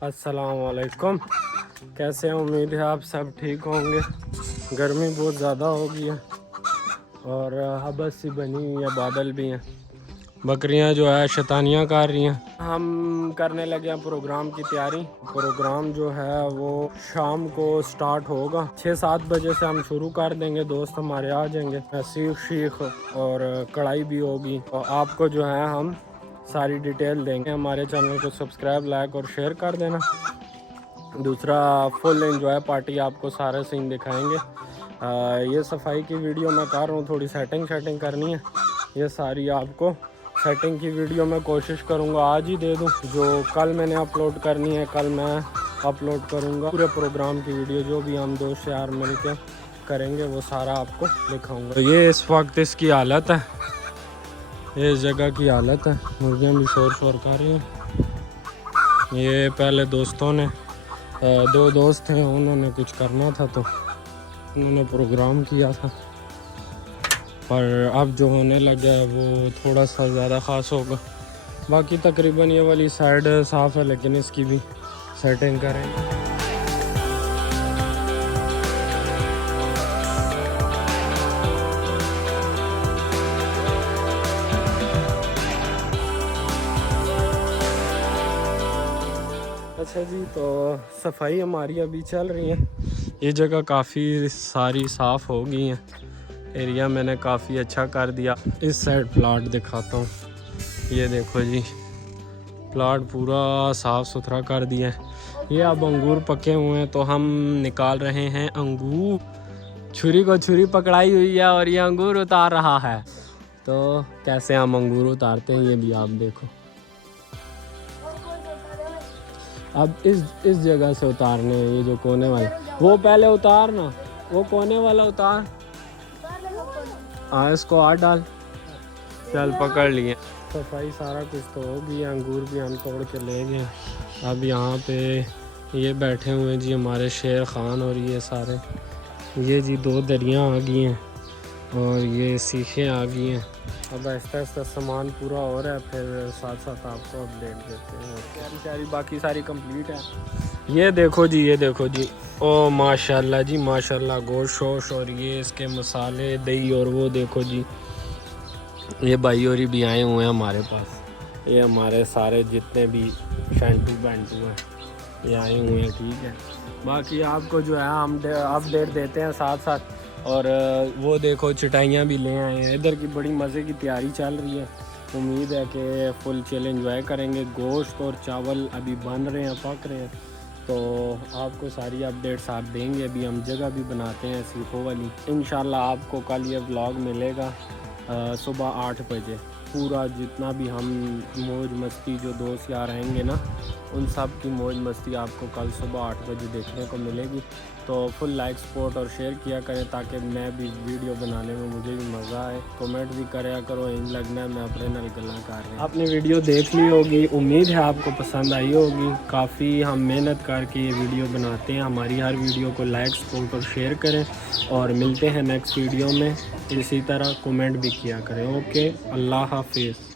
अस्सलाम वालेकुम। कैसे हैं? उम्मीद है आप सब ठीक होंगे। गर्मी बहुत ज़्यादा हो गई है और हबस सी बनी हुई है, बादल भी हैं। बकरियां जो है शैतानियाँ कर रही हैं। हम करने लगे हैं प्रोग्राम की तैयारी। प्रोग्राम जो है वो शाम को स्टार्ट होगा, 6-7 बजे से हम शुरू कर देंगे। दोस्त हमारे आ जाएंगे, सीख शीख और कढ़ाई भी होगी। और आपको जो है हम सारी डिटेल देंगे। हमारे चैनल को सब्सक्राइब, लाइक और शेयर कर देना। दूसरा, फुल एंजॉय पार्टी आपको सारे सीन दिखाएंगे। ये सफाई की वीडियो मैं कर रहा हूँ, थोड़ी सेटिंग करनी है। ये सारी आपको सेटिंग की वीडियो मैं कोशिश करूँगा आज ही दे दूँ। जो कल मैंने अपलोड करनी है कल मैं अपलोड करूँगा। पूरे प्रोग्राम की वीडियो जो भी हम दोस्त यार मिल के करेंगे वो सारा आपको दिखाऊँगा। तो ये इस वक्त इसकी हालत है, ये इस जगह की हालत है। मुर्गियाँ भी शोर कर रही हैं। ये पहले दोस्तों ने दो दोस्त हैं, उन्होंने कुछ करना था तो उन्होंने प्रोग्राम किया था, पर अब जो होने लगा है वो थोड़ा सा ज़्यादा ख़ास होगा। बाकी तकरीबन ये वाली साइड साफ़ है, लेकिन इसकी भी सेटिंग करेंगे। अच्छा जी, तो सफाई हमारी अभी चल रही है। ये जगह काफ़ी सारी साफ़ हो गई है। एरिया मैंने काफ़ी अच्छा कर दिया। इस साइड प्लाट दिखाता हूँ। ये देखो जी, प्लाट पूरा साफ़ सुथरा कर दिया है। ये अब अंगूर पके हुए हैं तो हम निकाल रहे हैं अंगूर। छुरी को छुरी पकड़ाई हुई है और ये अंगूर उतार रहा है। तो कैसे हम अंगूर उतारते हैं ये भी आप देखो। अब इस जगह से उतारने हैं, ये जो कोने वाला, वो पहले उतार ना, वो कोने वाला उतार। हाँ, इसको हाथ डाल। चल पकड़ लिए। सफाई सारा कुछ तो होगी। अंगूर भी हम तोड़ के ले गए। अब यहाँ पे ये बैठे हुए हैं जी हमारे शेर खान, और ये सारे ये जी 2 दरियाँ आ गई हैं और ये सीखें आ गई हैं। अब आहिस्ता आहिस्ता सामान पूरा हो रहा है, फिर साथ साथ आपको अपडेट देते हैं। तैयारी बाकी सारी कंप्लीट है। ये देखो जी, ये देखो जी, ओ माशाल्लाह जी माशाल्लाह, गोश्त शोश और ये इसके मसाले, दही, और वो देखो जी ये भाई और भी आए हुए हैं हमारे पास। ये हमारे सारे जितने भी शैंटू बैंटू हैं ये आए हुए हैं, ठीक है। बाकी आपको जो है हम अपडेट देते हैं साथ साथ। और वो देखो चटाइयाँ भी ले आए हैं। इधर की बड़ी मज़े की तैयारी चल रही है। उम्मीद है कि फुल चिल एंजॉय करेंगे। गोश्त और चावल अभी बन रहे हैं, पक रहे हैं, तो आपको सारी अपडेट्स आप देंगे। अभी हम जगह भी बनाते हैं सीखो वाली। इंशाल्लाह आपको कल ये व्लॉग मिलेगा सुबह 8 बजे। पूरा जितना भी हम मौज मस्ती जो दोस्त यार रहेंगे ना, उन सब की मौज मस्ती आपको कल सुबह 8 बजे देखने को मिलेगी। तो फुल लाइक, सपोर्ट और शेयर किया करें ताकि मैं भी वीडियो बनाने में मुझे भी मज़ा आए। कमेंट भी कराया करो, इन लगना है मैं अपने नल गला कर रहे हैं। आपने वीडियो देख ली होगी, उम्मीद है आपको पसंद आई होगी। काफ़ी हम मेहनत करके ये वीडियो बनाते हैं। हमारी हर वीडियो को लाइक, सपोर्ट और शेयर करें, और मिलते हैं नेक्स्ट वीडियो में। इसी तरह कमेंट भी किया करें। ओके, अल्लाह हाफिज़।